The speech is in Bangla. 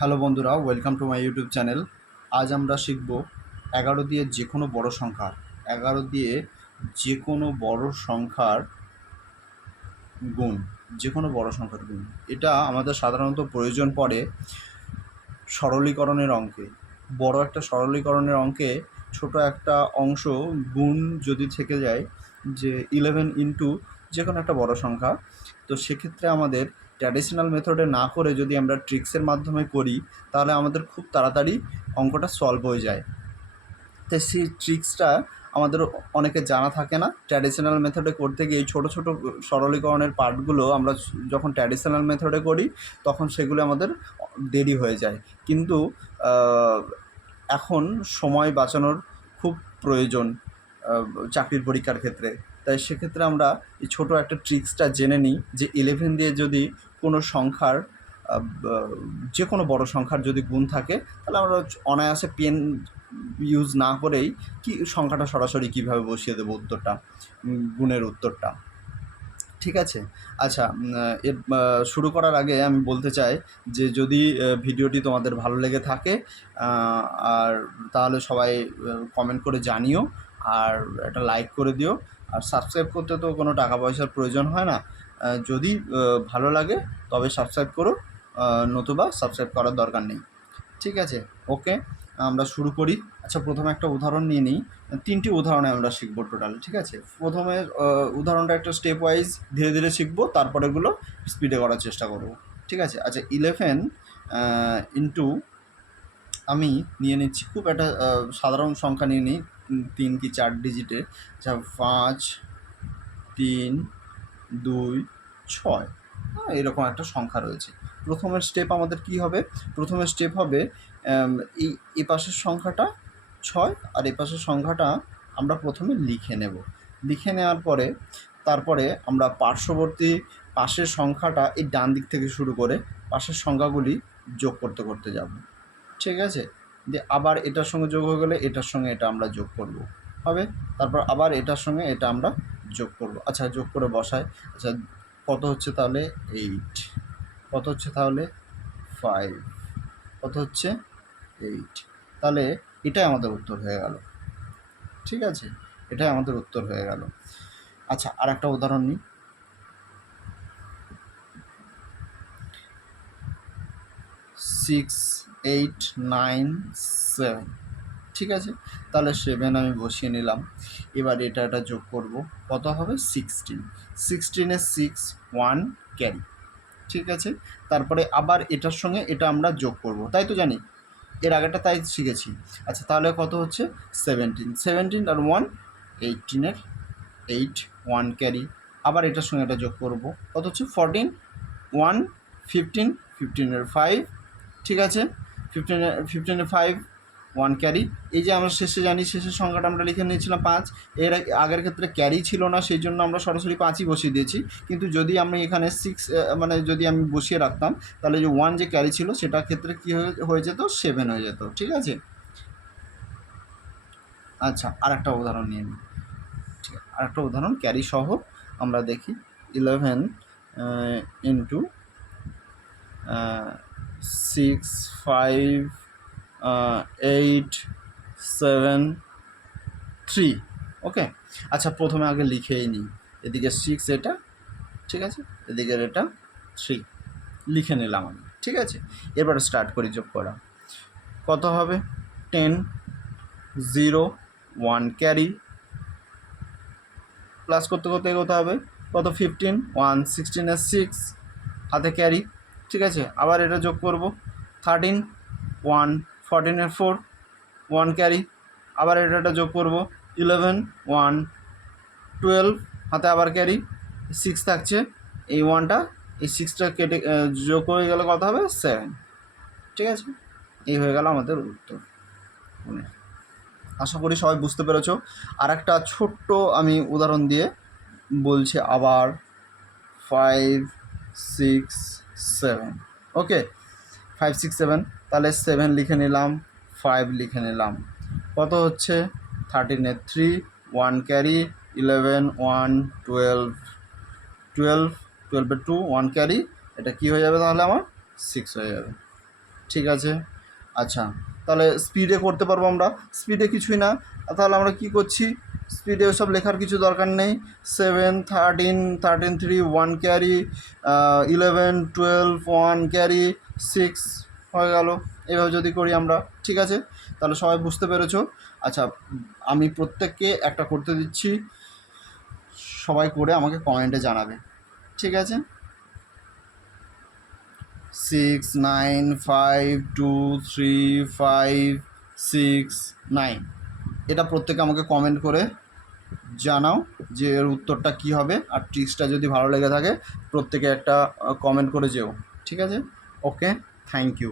হ্যালো বন্ধুরা, welcome to my YouTube channel. আজ আমরা শিখব 11 দিয়ে যে কোনো বড় সংখ্যার 11 দিয়ে যে কোনো বড় সংখ্যার গুণ, যে কোনো বড় সংখ্যার গুণ। এটা আমাদের সাধারণত প্রয়োজন পড়ে সরলীকরণের অঙ্কে। বড় একটা সরলীকরণের অঙ্কে ছোট একটা অংশ গুণ যদি থেকে যায়, যে 11 ইন্টু যে কোনো একটা বড় সংখ্যা, তো সেক্ষেত্রে আমাদের ট্র্যাডিশনাল মেথডে না করে যদি আমরা ট্রিক্সের মাধ্যমে করি, তাহলে আমাদের খুব তাড়াতাড়ি অঙ্কটা সলভ হয়ে যায়। তো সেই ট্রিক্সটা আমাদের অনেকের জানা থাকে না। ট্র্যাডিশনাল মেথডে করতে গিয়ে এই ছোটো ছোটো সরলীকরণের পার্টগুলো আমরা যখন ট্র্যাডিশনাল মেথডে করি, তখন সেগুলো আমাদের দেরি হয়ে যায়। কিন্তু এখন সময় বাঁচানোর খুব প্রয়োজন চাকরির পরীক্ষার ক্ষেত্রে। তাই সেক্ষেত্রে আমরা এই ছোটো একটা ট্রিক্সটা জেনে নিই, যে 11 দিয়ে যদি কোনো সংখ্যার যে কোনো বড় সংখ্যার যদি গুণ থাকে, তাহলে আমরা অনায়াসে পেন ইউজ না করেই কি সংখ্যাটা সরাসরি কীভাবে বসিয়ে দেবো উত্তরটা, গুণের উত্তরটা। ঠিক আছে। আচ্ছা, এর শুরু করার আগে আমি বলতে চাই যে যদি ভিডিওটি তোমাদের ভালো লেগে থাকে, আর তাহলে সবাই কমেন্ট করে জানিও, আর একটা লাইক করে দিও। আর সাবস্ক্রাইব করতে তো কোনো টাকা পয়সার প্রয়োজন হয় না। যদি ভালো লাগে তবে সাবস্ক্রাইব করো, নতুবা সাবস্ক্রাইব করার দরকার নেই। ঠিক আছে, ওকে, আমরা শুরু করি। আচ্ছা, প্রথমে একটা উদাহরণ নিয়ে নিই। 3টি উদাহরণে আমরা শিখবো টোটাল। ঠিক আছে, প্রথমে উদাহরণটা একটা স্টেপ ওয়াইজ ধীরে ধীরে শিখবো, তারপরে এগুলো স্পিডে করার চেষ্টা করব। ঠিক আছে। আচ্ছা, 11 ইন্টু, আমি নিয়ে নিচ্ছি খুব একটা সাধারণ সংখ্যা নিয়ে নিই, 3 কি 4 ডিজিটের। আচ্ছা, 5, 3, 2, 6, এরকম একটা সংখ্যা রয়েছে। প্রথমের স্টেপ আমাদের কি হবে? প্রথমের স্টেপ হবে এই পাশের সংখ্যাটা 6, আর এই পাশের সংখ্যাটা আমরা প্রথমে লিখে নেব। লিখে নেওয়ার পরে তারপরে আমরা পার্শ্ববর্তী পাশের সংখ্যাটা এই ডান দিক থেকে শুরু করে পাশের সংখ্যাগুলি যোগ করতে করতে যাব। ঠিক আছে, দিয়ে আবার এটার সঙ্গে যোগ হয়ে গেলে এটার সঙ্গে এটা আমরা যোগ করব, হবে। তারপর আবার এটার সঙ্গে এটা আমরা যোগ করব। আচ্ছা, যোগ করে বসাই। আচ্ছা, কত হচ্ছে তাহলে 8, কত হচ্ছে তাহলে 5, কত হচ্ছে 8। তাহলে এটাই আমাদের উত্তর হয়ে গেল। ঠিক আছে, এটাই আমাদের উত্তর হয়ে গেল। আচ্ছা, আর একটা উদাহরণ নিই। 6, 8, 9, 7। ঠিক আছে, তাহলে 7 আমি বসিয়ে নিলাম। এবার এটা যোগ করব, কত হবে 16। 16-এ 6, 1 ক্যারি। ঠিক আছে, তারপরে আবার এটার সঙ্গে এটা আমরা যোগ করব, তাই তো জানি, এর আগেটা তাই শিখেছি। আচ্ছা, তাহলে কত হচ্ছে 17। 17 আর 1 18-এর 8, 1 ক্যারি। আবার এটার সঙ্গে এটা যোগ করব, কত হচ্ছে 14, 1 15, 15-এর 5। ঠিক আছে, 15-এর 5, 1 ক্যারি। এই যে আমরা শেষে জানি, শেষের সংখ্যাটা আমরা লিখে নিয়েছিলাম 5। এর আগের ক্ষেত্রে ক্যারি ছিল না, সেই জন্য আমরা সরাসরি 5ই বসিয়ে দিয়েছি। কিন্তু যদি আমি এখানে 6 মানে যদি আমি বসিয়ে রাখতাম, তাহলে যে 1 যে ক্যারি ছিল সেটার ক্ষেত্রে কী হয়ে যেত, 7 হয়ে যেত। ঠিক আছে। আচ্ছা, আর একটা উদাহরণ নিয়ে নিই। ঠিক আছে, আর একটা উদাহরণ ক্যারি সহ আমরা দেখি। 11 ইন্টু 6, 5, 8, 7, 3। ওকে। আচ্ছা, প্রথমে আগে লিখেই নিই। এদিকে 6 এটা, ঠিক আছে, এদিকের এটা 3 লিখে নিলাম আমি। ঠিক আছে, এবারে স্টার্ট করি যোগ করা। কত হবে 10, 0, 1 ক্যারি। প্লাস করতে করতে এগোতে হবে, কত 15, 1 16-এর 6 হাতে ক্যারি। ঠিক আছে, আবার এটা যোগ করব, 13, 1 14-এর 4, 1 ক্যারি। আবার এটা যোগ করব, 11, 1 12 হাতে আবার ক্যারি, 6 থাকছে। এই 1টা এই 6টা কেটে যোগ হয়ে গেলে কত হবে 7। ঠিক আছে, এই হয়ে গেল আমাদের উত্তর। আশা করি সবাই বুঝতে পেরেছো। আর একটা ছোট্ট আমি উদাহরণ দিয়ে বলছি আবার, 5, 6, 7। ওকে, 5, 6, 7। তাহলে 7 লিখে নিলাম, 5 লিখে নিলাম। কত হচ্ছে 13-এর 3, 1 ক্যারি। 11, 1 12, 12, 12-এর 2, 1 ক্যারি। এটা কী হয়ে যাবে তাহলে আমার 6 হয়ে যাবে। ঠিক আছে। আচ্ছা, তাহলে স্পিডে করতে পারবো আমরা। স্পিডে কিছুই না, তাহলে আমরা কি করছি, স্পিডে ওসব লেখার কিছু দরকার নেই। 7, 13, 13, 3, 1 ক্যারি, 11, 12, 1 ক্যারি, 6 হয়ে গেল। এভাবে যদি করি আমরা, ঠিক আছে, তাহলে সবাই বুঝতে পেরেছো। আচ্ছা, আমি প্রত্যেককে একটা করতে দিচ্ছি, সবাই করে আমাকে কমেন্টে জানাবে, ঠিক আছে। 6, 9, 5, 2, 3, 5, 6, 9, এটা প্রত্যেকে আমাকে কমেন্ট করে জানাও যে এর উত্তরটা কী হবে। আর ট্রিক্সটা যদি ভালো লেগে থাকে প্রত্যেকে একটা কমেন্ট করে যেও, ঠিক আছে। ওকে, থ্যাংক ইউ।